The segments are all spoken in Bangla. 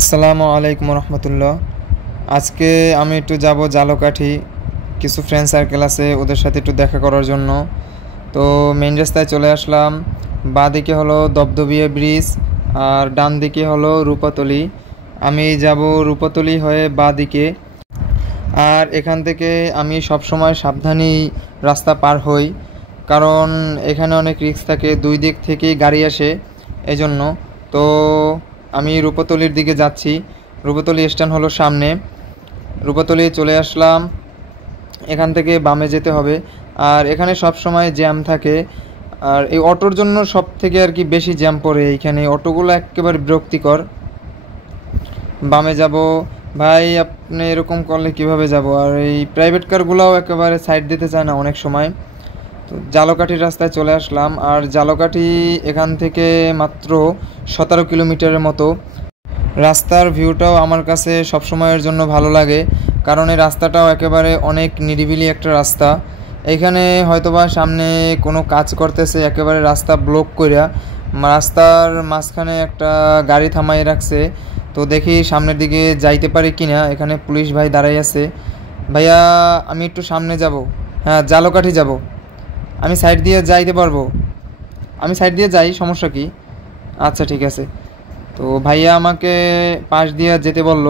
আসসালামু আলাইকুম রহমতুল্লাহ। আজকে আমি একটু যাব ঝালকাঠি। কিছু ফ্রেন্ড সার্কেল আছে, ওদের সাথে একটু দেখা করার জন্য। তো মেইন রাস্তায় চলে আসলাম। বাঁ দিকে হলো দবদবিয়া ব্রিজ, আর ডান দিকে হলো রূপাতলি। আমি যাব রূপাতলি হয়ে বাঁ দিকে। আর এখান থেকে আমি সবসময় সাবধানেই রাস্তা পার হই, কারণ এখানে অনেক রিস্ক থাকে, দুই দিক থেকেই গাড়ি আসে এজন্য। তো আমি রূপাতলির দিকে যাচ্ছি। রূপাতলি স্ট্যান্ড হলো সামনে। রূপাতলি চলে আসলাম। এখান থেকে বামে যেতে হবে। আর এখানে সব সময় জ্যাম থাকে। আর এই অটোর জন্য সব থেকে আর কি বেশি জ্যাম পড়ে এইখানে, অটোগুলো একেবারে বিরক্তিকর। বামে যাব। ভাই আপনি এরকম করলে কিভাবে যাব? আর এই প্রাইভেট কারগুলোও একেবারে সাইড দিতে চায় না অনেক সময়। তো ঝালকাঠির রাস্তায় চলে আসলাম। আর ঝালকাঠি এখান থেকে মাত্র 17 কিলোমিটারের মতো। রাস্তার ভিউটাও আমার কাছে সবসময়ের জন্য ভালো লাগে, কারণ এই রাস্তাটাও একেবারে অনেক নিরিবিলি একটা রাস্তা। এখানে হয়তোবা সামনে কোনো কাজ করতেছে, একেবারে রাস্তা ব্লক কইরা রাস্তার মাঝখানে একটা গাড়ি থামাই রাখছে। তো দেখি সামনের দিকে যাইতে পারি কিনা। এখানে পুলিশ ভাই দাঁড়াই আছে। ভাইয়া আমি একটু সামনে যাব। হ্যাঁ, ঝালকাঠি যাব। আমি সাইড দিয়ে যাইতে পারবো? আমি সাইড দিয়ে যাই, সমস্যা কি? আচ্ছা ঠিক আছে। তো ভাইয়া আমাকে পাশ দিয়ে যেতে বলল।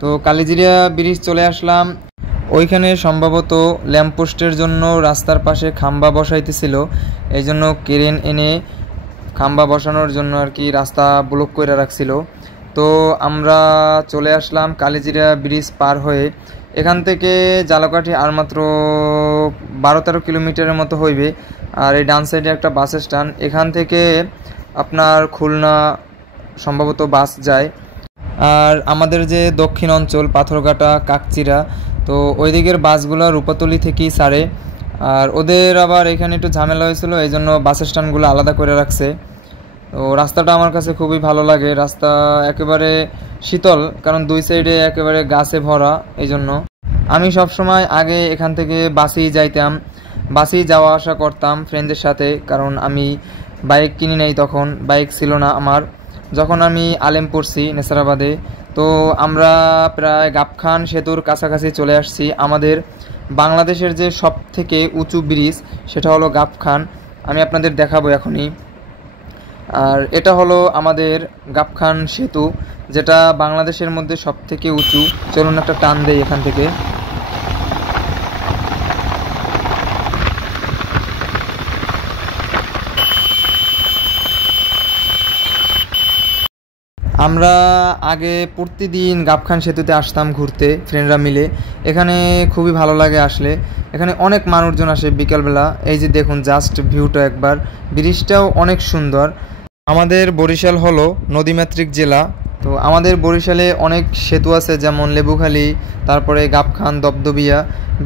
তো কালিজিরা ব্রিজ চলে আসলাম। ওইখানে সম্ভবত ল্যাম্পপোস্টের জন্য রাস্তার পাশে খাম্বা বসাইতেছিল, এই জন্য ক্রেন এনে খাম্বা বসানোর জন্য আর কি রাস্তা ব্লক করে রাখছিল। তো আমরা চলে আসলাম কালিজিরা ব্রিজ পার হয়ে। এখান থেকে ঝালকাঠি আর মাত্র 12-13 কিলোমিটারের মতো হইবে। আর এই ডান সাইডে একটা বাস স্ট্যান্ড, এখান থেকে আপনার খুলনা সম্ভবত বাস যায়। আর আমাদের যে দক্ষিণ অঞ্চল পাথরঘাটা কাকচিরা, তো ওই দিকের বাসগুলো রূপাতলি থেকেই ছাড়ে। আর ওদের আবার এখানে একটু ঝামেলা হয়েছিল, এই জন্য বাস স্ট্যান্ডগুলো আলাদা করে রাখছে। তো রাস্তাটা আমার কাছে খুবই ভালো লাগে। রাস্তা একেবারে শীতল, কারণ দুই সাইডে একেবারে গাছে ভরা, এই জন্য আমি সবসময় আগে এখান থেকে বাসেই যাইতাম, বাসেই যাওয়া আসা করতাম ফ্রেন্ডদের সাথে। কারণ আমি বাইক কিনি নাই, তখন বাইক ছিল না আমার, যখন আমি আলেম পড়ছি নেসারাবাদে। তো আমরা প্রায় গাবখান সেতুর কাছাকাছি চলে আসছি। আমাদের বাংলাদেশের যে সব থেকে উঁচু ব্রিজ সেটা হলো গাবখান, আমি আপনাদের দেখাবো এখনই। আর এটা হলো আমাদের গাবখান সেতু, যেটা বাংলাদেশের মধ্যে সব থেকে উঁচু। চলুন একটা টান দেই এখান থেকে। আমরা আগে প্রতিদিন গাবখান সেতুতে আসতাম ঘুরতে ফ্রেন্ডরা মিলে। এখানে খুবই ভালো লাগে আসলে। এখানে অনেক মানুষজন আসে বিকালবেলা। এই যে দেখুন জাস্ট ভিউটা একবার, ব্রিজটাও অনেক সুন্দর। আমাদের বরিশাল হলো নদীমাতৃক জেলা। তো আমাদের বরিশালে অনেক সেতু আছে, যেমন লেবুখালী, তারপরে গাবখান, দবদবিয়া।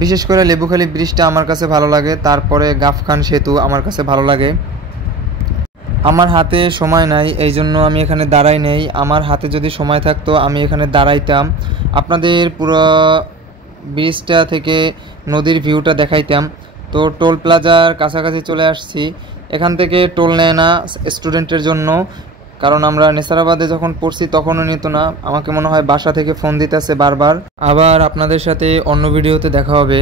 বিশেষ করে লেবুখালী ব্রিজটা আমার কাছে ভালো লাগে, তারপরে গাবখান সেতু আমার কাছে ভালো লাগে। আমার হাতে সময় নাই, এই জন্য আমি এখানে দাঁড়াই নেই। আমার হাতে যদি সময় থাকতো আমি এখানে দাঁড়াইতাম, আপনাদের পুরো ব্রিজটা থেকে নদীর ভিউটা দেখাইতাম। তো টোল প্লাজার কাছাকাছি চলে আসছি। এখান থেকে টোল নেয় না স্টুডেন্টের জন্য, কারণ আমরা নেসারাবাদে যখন পড়ছি তখনও নিত না। আমাকে মনে হয় বাসা থেকে ফোন দিতেছে বারবার। আবার আপনাদের সাথে অন্য ভিডিওতে দেখা হবে।